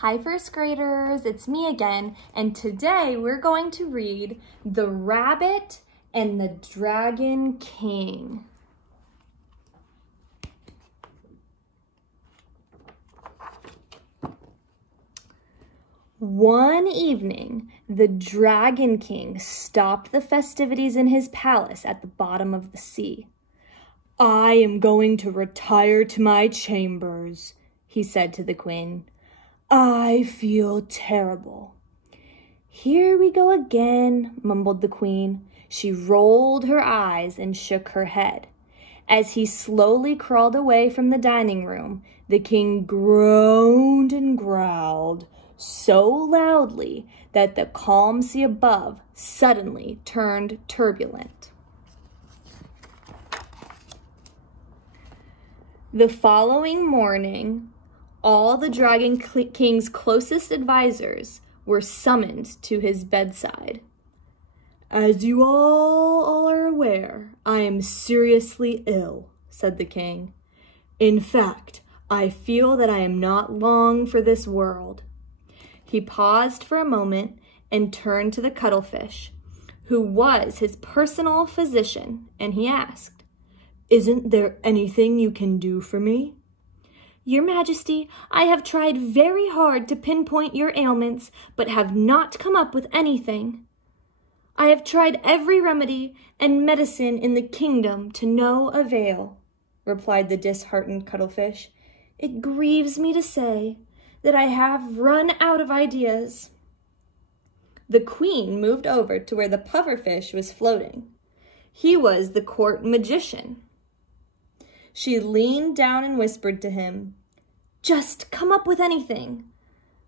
Hi first graders, it's me again, and today we're going to read The Rabbit and the Dragon King. One evening, the Dragon King stopped the festivities in his palace at the bottom of the sea. "I am going to retire to my chambers," he said to the queen. "I feel terrible." "Here we go again," mumbled the queen. She rolled her eyes and shook her head. As he slowly crawled away from the dining room, the king groaned and growled so loudly that the calm sea above suddenly turned turbulent. The following morning, all the Dragon King's closest advisors were summoned to his bedside. "As you all are aware, I am seriously ill," said the king. "In fact, I feel that I am not long for this world." He paused for a moment and turned to the cuttlefish, who was his personal physician, and he asked, "Isn't there anything you can do for me?" "Your Majesty, I have tried very hard to pinpoint your ailments, but have not come up with anything. I have tried every remedy and medicine in the kingdom to no avail," replied the disheartened cuttlefish. "It grieves me to say that I have run out of ideas." The queen moved over to where the pufferfish was floating. He was the court magician. She leaned down and whispered to him, "Just come up with anything.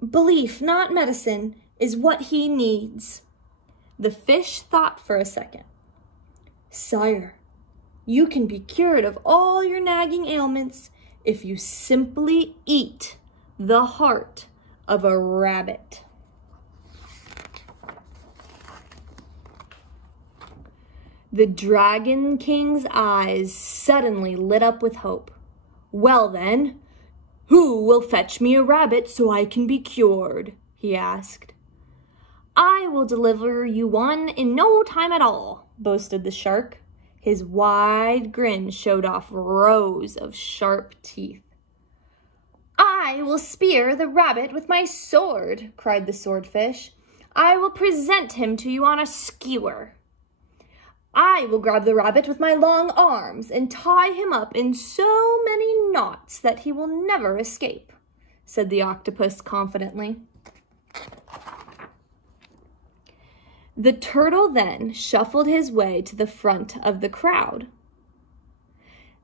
Belief, not medicine, is what he needs." The fish thought for a second. "Sire, you can be cured of all your nagging ailments if you simply eat the heart of a rabbit." The Dragon King's eyes suddenly lit up with hope. "Well then, who will fetch me a rabbit so I can be cured?" he asked. "I will deliver you one in no time at all," boasted the shark. His wide grin showed off rows of sharp teeth. "I will spear the rabbit with my sword," cried the swordfish. "I will present him to you on a skewer. I will grab the rabbit with my long arms and tie him up in so many knots that he will never escape," said the octopus confidently. The turtle then shuffled his way to the front of the crowd.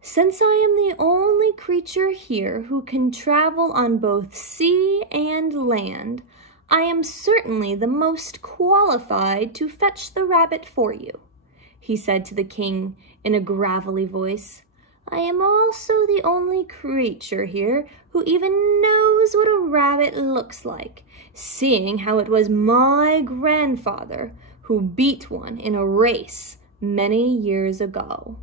"Since I am the only creature here who can travel on both sea and land, I am certainly the most qualified to fetch the rabbit for you," he said to the king in a gravelly voice. "I am also the only creature here who even knows what a rabbit looks like, seeing how it was my grandfather who beat one in a race many years ago."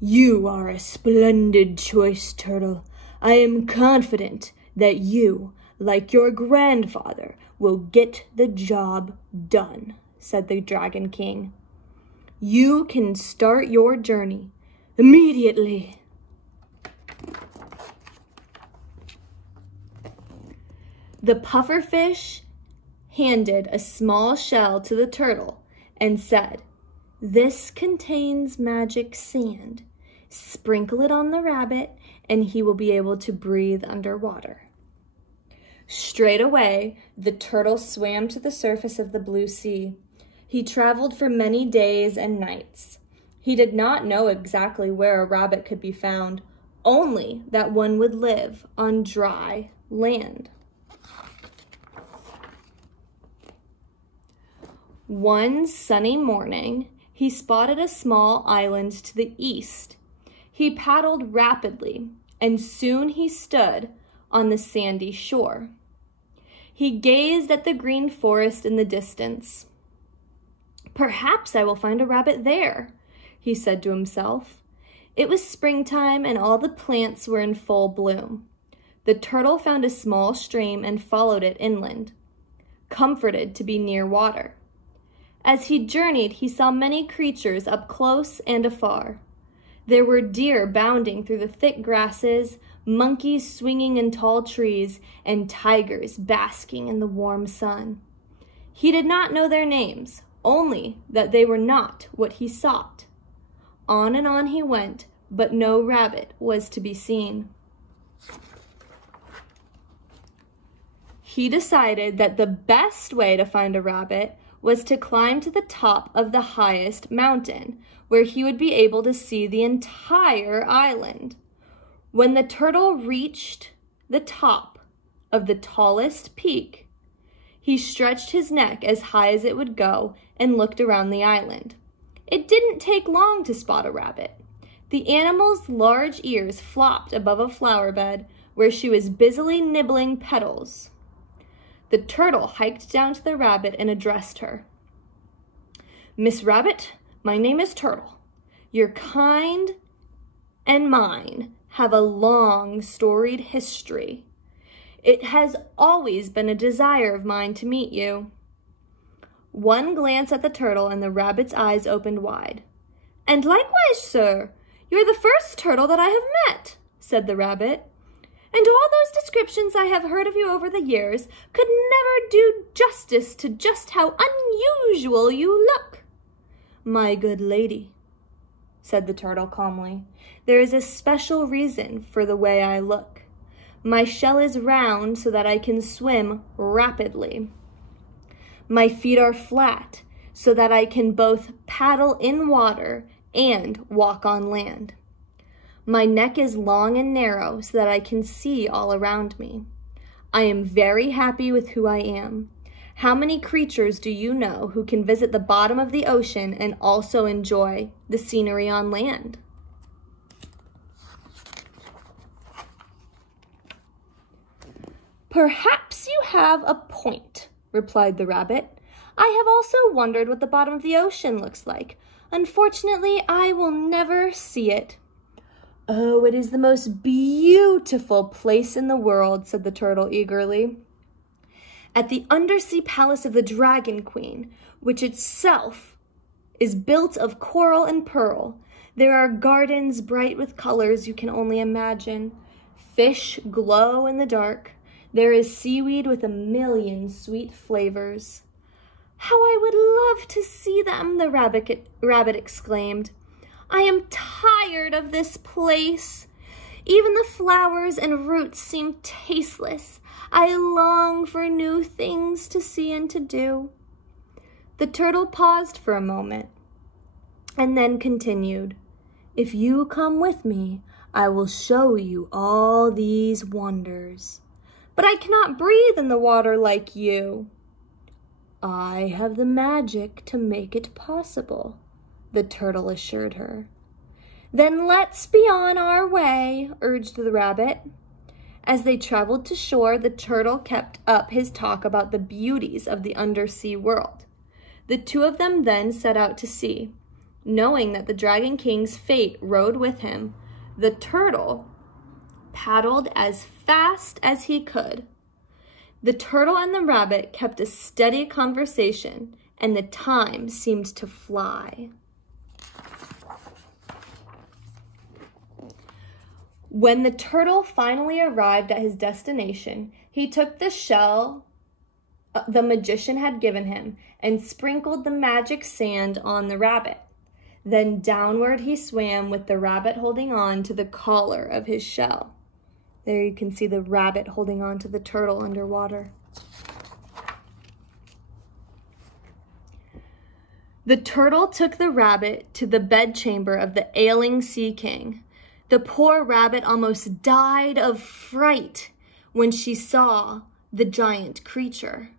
"You are a splendid choice, turtle. I am confident that you, like your grandfather, will get the job done," said the Dragon King. "You can start your journey immediately." The pufferfish handed a small shell to the turtle and said, "This contains magic sand. Sprinkle it on the rabbit and he will be able to breathe underwater." Straight away, the turtle swam to the surface of the blue sea. He traveled for many days and nights. He did not know exactly where a rabbit could be found, only that one would live on dry land. One sunny morning, he spotted a small island to the east. He paddled rapidly, and soon he stood on the sandy shore. He gazed at the green forest in the distance. "Perhaps I will find a rabbit there," he said to himself. It was springtime and all the plants were in full bloom. The turtle found a small stream and followed it inland, comforted to be near water. As he journeyed, he saw many creatures up close and afar. There were deer bounding through the thick grasses, monkeys swinging in tall trees, and tigers basking in the warm sun. He did not know their names, only that they were not what he sought. On and on he went, but no rabbit was to be seen. He decided that the best way to find a rabbit was to climb to the top of the highest mountain, where he would be able to see the entire island. When the turtle reached the top of the tallest peak, he stretched his neck as high as it would go and looked around the island. It didn't take long to spot a rabbit. The animal's large ears flopped above a flower bed where she was busily nibbling petals. The turtle hiked down to the rabbit and addressed her. "Miss Rabbit, my name is Turtle. Your kind and mine have a long, storied history. It has always been a desire of mine to meet you." One glance at the turtle and the rabbit's eyes opened wide. "And likewise, sir, you're the first turtle that I have met," said the rabbit. "And all those descriptions I have heard of you over the years could never do justice to just how unusual you look." "My good lady," said the turtle calmly, "there is a special reason for the way I look. My shell is round so that I can swim rapidly. My feet are flat so that I can both paddle in water and walk on land. My neck is long and narrow so that I can see all around me. I am very happy with who I am. How many creatures do you know who can visit the bottom of the ocean and also enjoy the scenery on land?" "Perhaps you have a point," replied the rabbit. "I have also wondered what the bottom of the ocean looks like. Unfortunately, I will never see it." "Oh, it is the most beautiful place in the world," said the turtle eagerly. "At the undersea palace of the Dragon Queen, which itself is built of coral and pearl, there are gardens bright with colors you can only imagine. Fish glow in the dark. There is seaweed with a million sweet flavors." "How I would love to see them," the rabbit exclaimed. "I am tired of this place. Even the flowers and roots seem tasteless. I long for new things to see and to do." The turtle paused for a moment and then continued, "If you come with me, I will show you all these wonders. But I cannot breathe in the water like you." "I have the magic to make it possible," the turtle assured her. "Then let's be on our way," urged the rabbit. As they traveled to shore, the turtle kept up his talk about the beauties of the undersea world. The two of them then set out to sea. Knowing that the Dragon King's fate rode with him, the turtle paddled as fast as he could. The turtle and the rabbit kept a steady conversation, and the time seemed to fly. When the turtle finally arrived at his destination, he took the shell the magician had given him and sprinkled the magic sand on the rabbit. Then downward he swam with the rabbit holding on to the collar of his shell. There you can see the rabbit holding on to the turtle underwater. The turtle took the rabbit to the bedchamber of the ailing sea king. The poor rabbit almost died of fright when she saw the giant creature.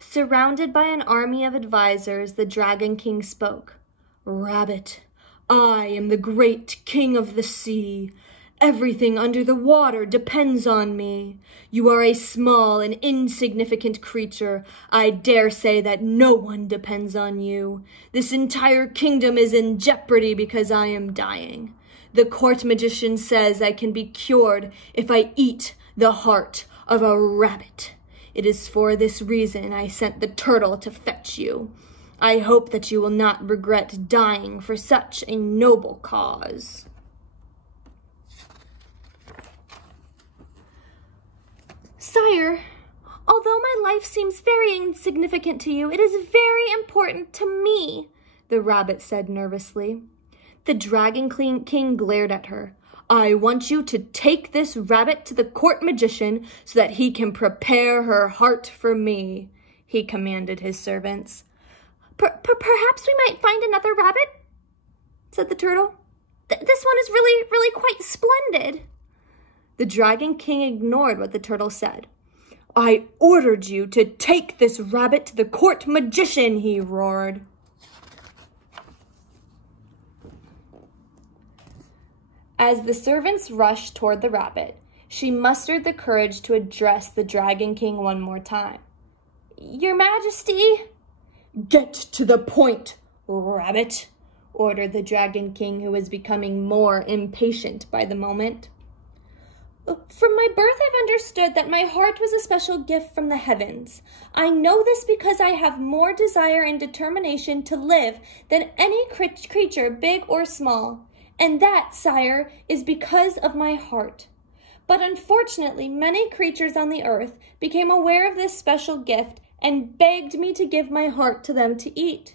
Surrounded by an army of advisors, the Dragon King spoke. "Rabbit, I am the great king of the sea. Everything under the water depends on me. You are a small and insignificant creature. I dare say that no one depends on you. This entire kingdom is in jeopardy because I am dying. The court magician says I can be cured if I eat the heart of a rabbit. It is for this reason I sent the turtle to fetch you. I hope that you will not regret dying for such a noble cause." "Sire, although my life seems very insignificant to you, it is very important to me," the rabbit said nervously. The Dragon King glared at her. "I want you to take this rabbit to the court magician so that he can prepare her heart for me," he commanded his servants. Perhaps we might find another rabbit," said the turtle. This one is really quite splendid." The Dragon King ignored what the turtle said. "I ordered you to take this rabbit to the court magician," he roared. As the servants rushed toward the rabbit, she mustered the courage to address the Dragon King one more time. "Your Majesty." "Get to the point, rabbit," ordered the Dragon King, who was becoming more impatient by the moment. "From my birth I've understood that my heart was a special gift from the heavens. I know this because I have more desire and determination to live than any creature, big or small. And that, sire, is because of my heart. But unfortunately, many creatures on the earth became aware of this special gift and begged me to give my heart to them to eat.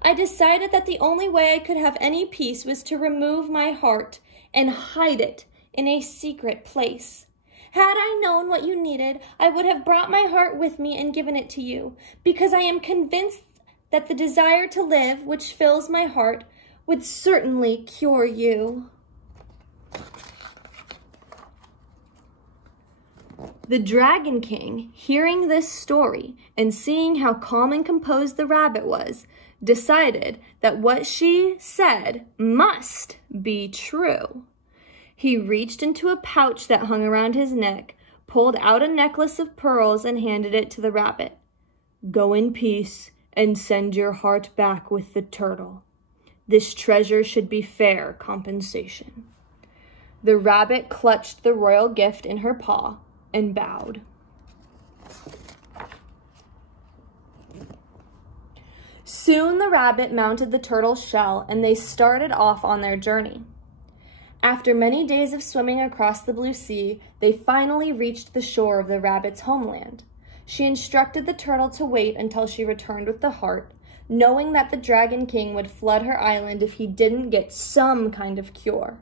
I decided that the only way I could have any peace was to remove my heart and hide it in a secret place. Had I known what you needed, I would have brought my heart with me and given it to you, because I am convinced that the desire to live, which fills my heart, would certainly cure you." The Dragon King, hearing this story and seeing how calm and composed the rabbit was, decided that what she said must be true. He reached into a pouch that hung around his neck, pulled out a necklace of pearls, and handed it to the rabbit. "Go in peace and send your heart back with the turtle. This treasure should be fair compensation." The rabbit clutched the royal gift in her paw and bowed. Soon the rabbit mounted the turtle's shell and they started off on their journey. After many days of swimming across the blue sea, they finally reached the shore of the rabbit's homeland. She instructed the turtle to wait until she returned with the heart, knowing that the Dragon King would flood her island if he didn't get some kind of cure.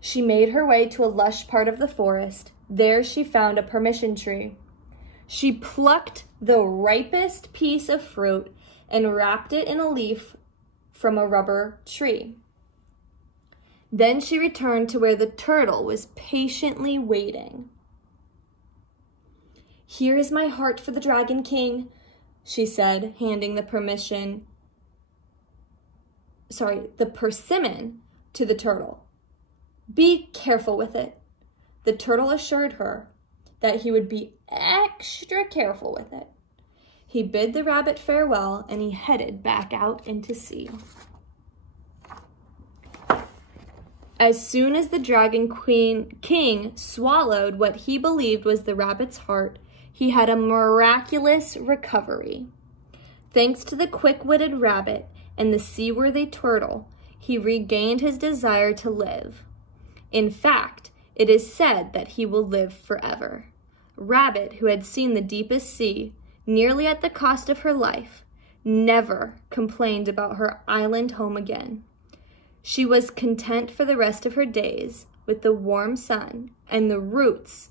She made her way to a lush part of the forest. There she found a permission tree. She plucked the ripest piece of fruit and wrapped it in a leaf from a rubber tree. Then she returned to where the turtle was patiently waiting. "Here is my heart for the Dragon King," she said, handing the persimmon to the turtle. "Be careful with it." The turtle assured her that he would be extra careful with it. He bid the rabbit farewell and he headed back out into sea. As soon as the Dragon King swallowed what he believed was the rabbit's heart, he had a miraculous recovery. Thanks to the quick-witted rabbit and the seaworthy turtle, he regained his desire to live. In fact, it is said that he will live forever. Rabbit, who had seen the deepest sea, nearly at the cost of her life, never complained about her island home again. She was content for the rest of her days with the warm sun and the roots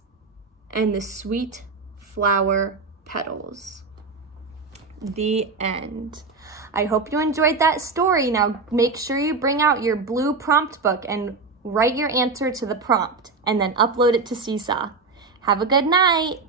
and the sweet flower petals. The end. I hope you enjoyed that story. Now make sure you bring out your blue prompt book and write your answer to the prompt and then upload it to Seesaw. Have a good night.